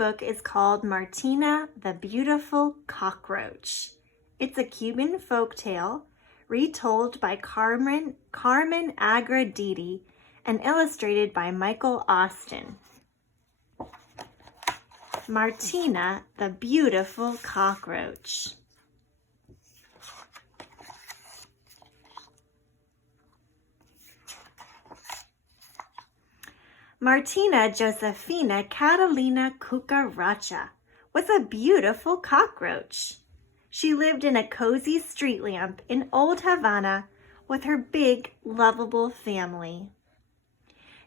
book is called Martina, the Beautiful Cockroach. It's a Cuban folktale retold by Carmen Agra Deedy and illustrated by Michael Austin. Martina, the Beautiful Cockroach. Martina Josefina Catalina Cucaracha was a beautiful cockroach. She lived in a cozy street lamp in Old Havana with her big, lovable family.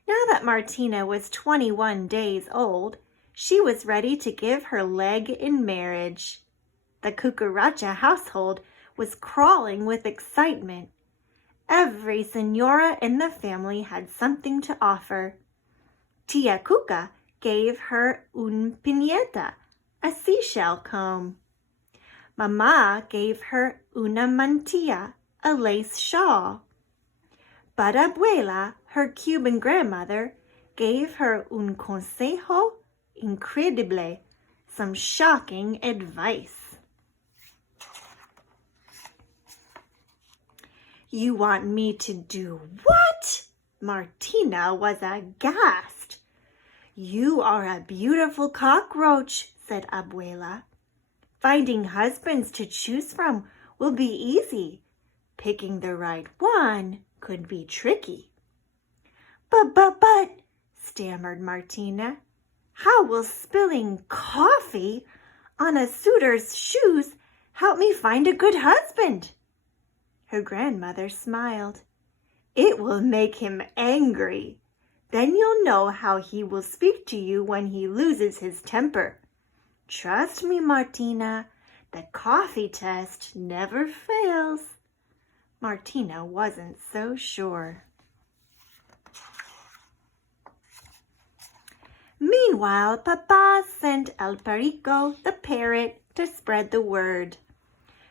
Now that Martina was 21 days old, she was ready to give her leg in marriage. The Cucaracha household was crawling with excitement. Every señora in the family had something to offer. Tia Cuca gave her un piñeta, a seashell comb. Mama gave her una mantilla, a lace shawl. But Abuela, her Cuban grandmother, gave her un consejo increíble, some shocking advice. You want me to do what? Martina was aghast. You are a beautiful cockroach, said Abuela. Finding husbands to choose from will be easy. Picking the right one could be tricky. But, stammered Martina, how will spilling coffee on a suitor's shoes help me find a good husband? Her grandmother smiled. It will make him angry. Then you'll know how he will speak to you when he loses his temper. Trust me, Martina, the coffee test never fails. Martina wasn't so sure. Meanwhile, Papa sent El Perico, the parrot, to spread the word.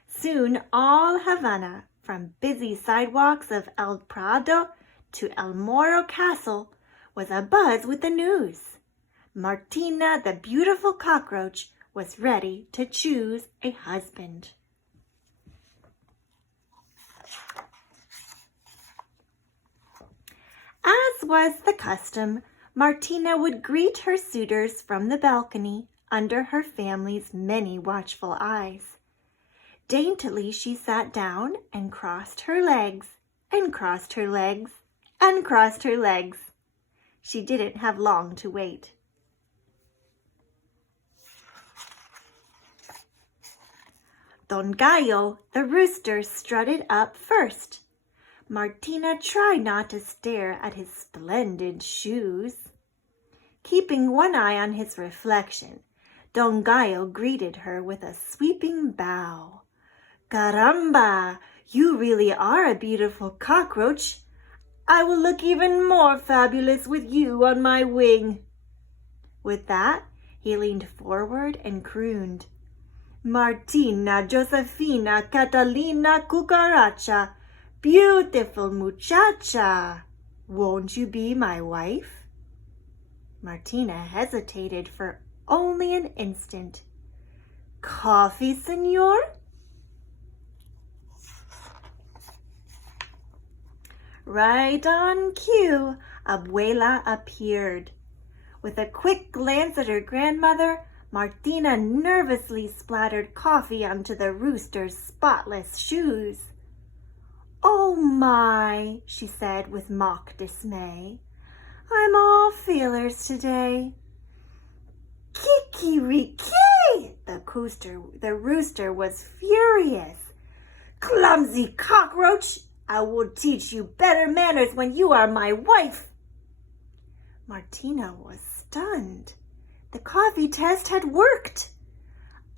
Soon all Havana, from busy sidewalks of El Prado to El Moro Castle, was abuzz with the news. Martina, the beautiful cockroach, was ready to choose a husband. As was the custom, Martina would greet her suitors from the balcony under her family's many watchful eyes. Daintily she sat down and crossed her legs, and crossed her legs, and crossed her legs. She didn't have long to wait. Don Gallo, the rooster, strutted up first. Martina tried not to stare at his splendid shoes. Keeping one eye on his reflection, Don Gallo greeted her with a sweeping bow. Caramba, you really are a beautiful cockroach. I will look even more fabulous with you on my wing. With that, he leaned forward and crooned, Martina Josefina Catalina Cucaracha, beautiful muchacha, won't you be my wife? Martina hesitated for only an instant. Coffee, señor? Right on cue, Abuela appeared. With a quick glance at her grandmother, Martina nervously splattered coffee onto the rooster's spotless shoes. Oh my, she said with mock dismay. I'm all feelers today. Kikiriki! The rooster was furious. Clumsy cockroach! I will teach you better manners when you are my wife. Martina was stunned. The coffee test had worked.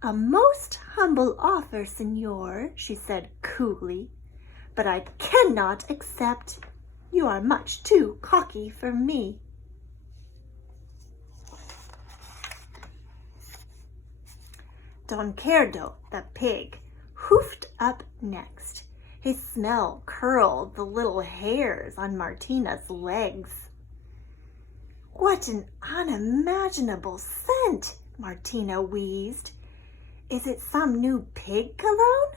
A most humble offer, señor, she said coolly, but I cannot accept. You are much too cocky for me. Don Cerdo, the pig, hoofed up next. His smell curled the little hairs on Martina's legs. What an unimaginable scent, Martina wheezed. Is it some new pig cologne?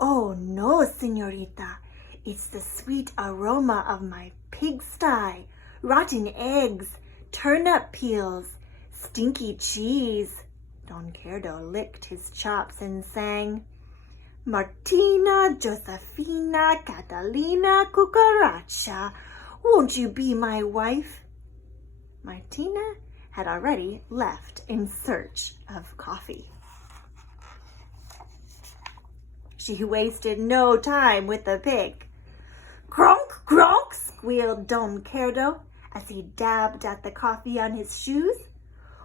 Oh no, señorita. It's the sweet aroma of my pigsty, rotten eggs, turnip peels, stinky cheese. Don Quixote licked his chops and sang, Martina, Josefina, Catalina, Cucaracha, won't you be my wife? Martina had already left in search of coffee. She wasted no time with the pig. Cronk, cronk, squealed Don Quixote as he dabbed at the coffee on his shoes.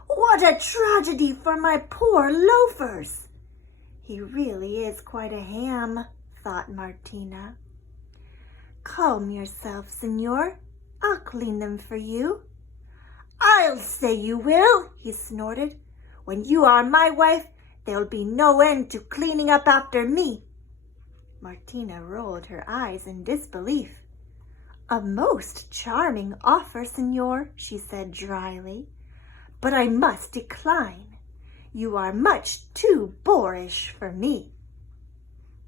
What a tragedy for my poor loafers! He really is quite a ham, thought Martina. Calm yourself, senor. I'll clean them for you. I'll say you will, he snorted. When you are my wife, there'll be no end to cleaning up after me. Martina rolled her eyes in disbelief. A most charming offer, senor, she said dryly, but I must decline. You are much too boorish for me.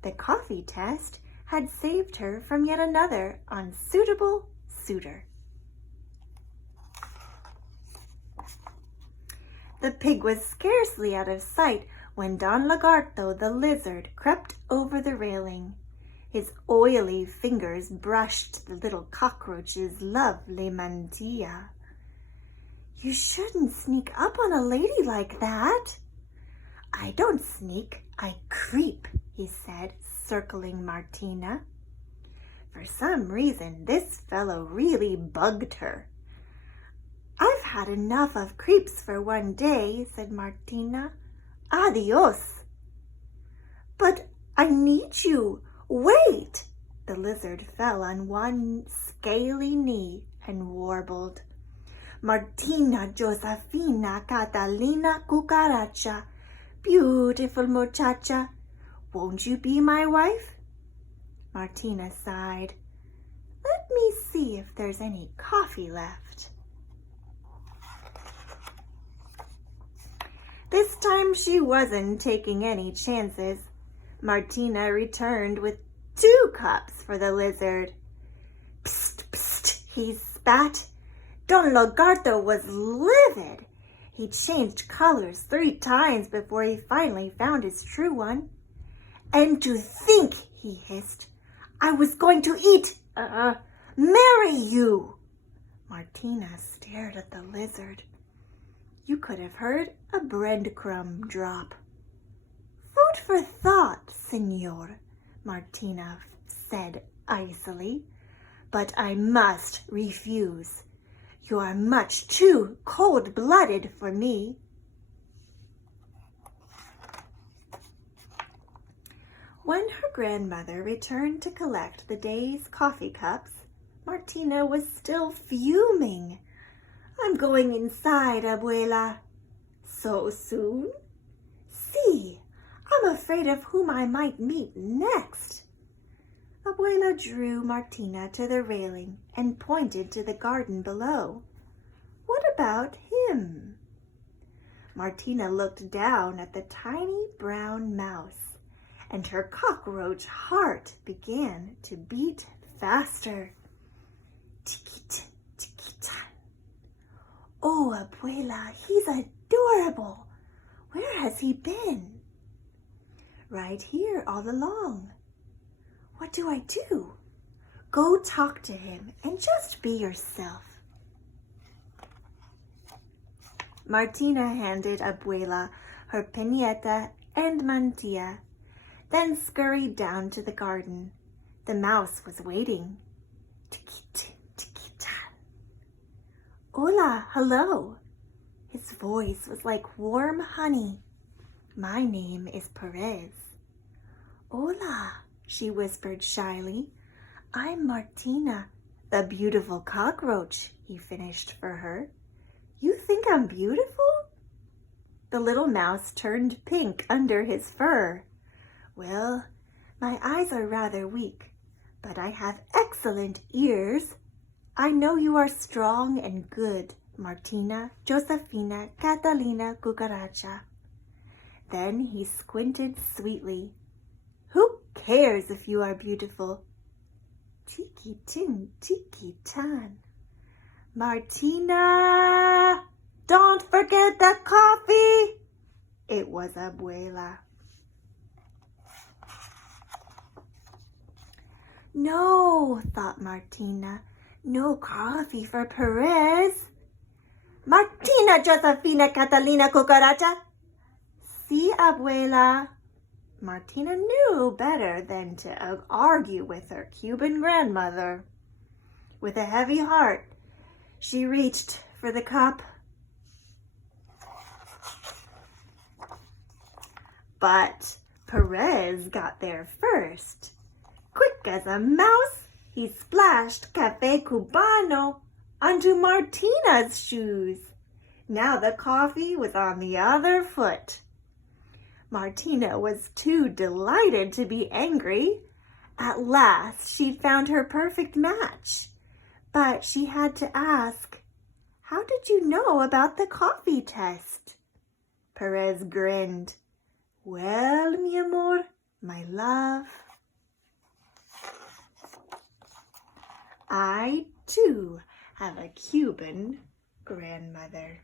The coffee test had saved her from yet another unsuitable suitor. The pig was scarcely out of sight when Don Lagarto the lizard crept over the railing. His oily fingers brushed the little cockroach's lovely mantilla. You shouldn't sneak up on a lady like that. I don't sneak, I creep, he said, circling Martina. For some reason, this fellow really bugged her. I've had enough of creeps for one day, said Martina. Adios. But I need you. Wait! The lizard fell on one scaly knee and warbled. Martina, Josefina, Catalina, Cucaracha, beautiful muchacha, won't you be my wife? Martina sighed. Let me see if there's any coffee left. This time she wasn't taking any chances. Martina returned with 2 cups for the lizard. Psst, psst, he spat. Don Lagarto was livid. He changed colors 3 times before he finally found his true one. And to think, he hissed, I was going to marry you. Martina stared at the lizard. You could have heard a breadcrumb drop. Food for thought, senor, Martina said icily, but I must refuse. You are much too cold-blooded for me. When her grandmother returned to collect the day's coffee cups, Martina was still fuming. I'm going inside, abuela. So soon? See, I'm afraid of whom I might meet next. Abuela drew Martina to the railing and pointed to the garden below. What about him? Martina looked down at the tiny brown mouse, and her cockroach heart began to beat faster. Tikit, tikitan. Oh, abuela, he's adorable. Where has he been? Right here all along. What do I do? Go talk to him and just be yourself. Martina handed Abuela her piñata and mantilla, then scurried down to the garden. The mouse was waiting. Tikit, tikitan. Hola, hello. His voice was like warm honey. My name is Perez. Hola, she whispered shyly. I'm Martina, the beautiful cockroach, he finished for her. You think I'm beautiful? The little mouse turned pink under his fur. Well, my eyes are rather weak, but I have excellent ears. I know you are strong and good, Martina, Josefina, Catalina, Cucaracha. Then he squinted sweetly. Who cares if you are beautiful? Tiki-tin, tiki-tan. Martina, don't forget the coffee. It was Abuela. No, thought Martina, no coffee for Perez. Martina, Josefina, Catalina, Cucaracha. See, Abuela. Martina knew better than to argue with her Cuban grandmother. With a heavy heart, she reached for the cup. But Perez got there first. Quick as a mouse, he splashed Café Cubano onto Martina's shoes. Now the coffee was on the other foot. Martina was too delighted to be angry. At last she'd found her perfect match. But she had to ask, how did you know about the coffee test? Perez grinned. Well, mi amor, my love, I too have a Cuban grandmother.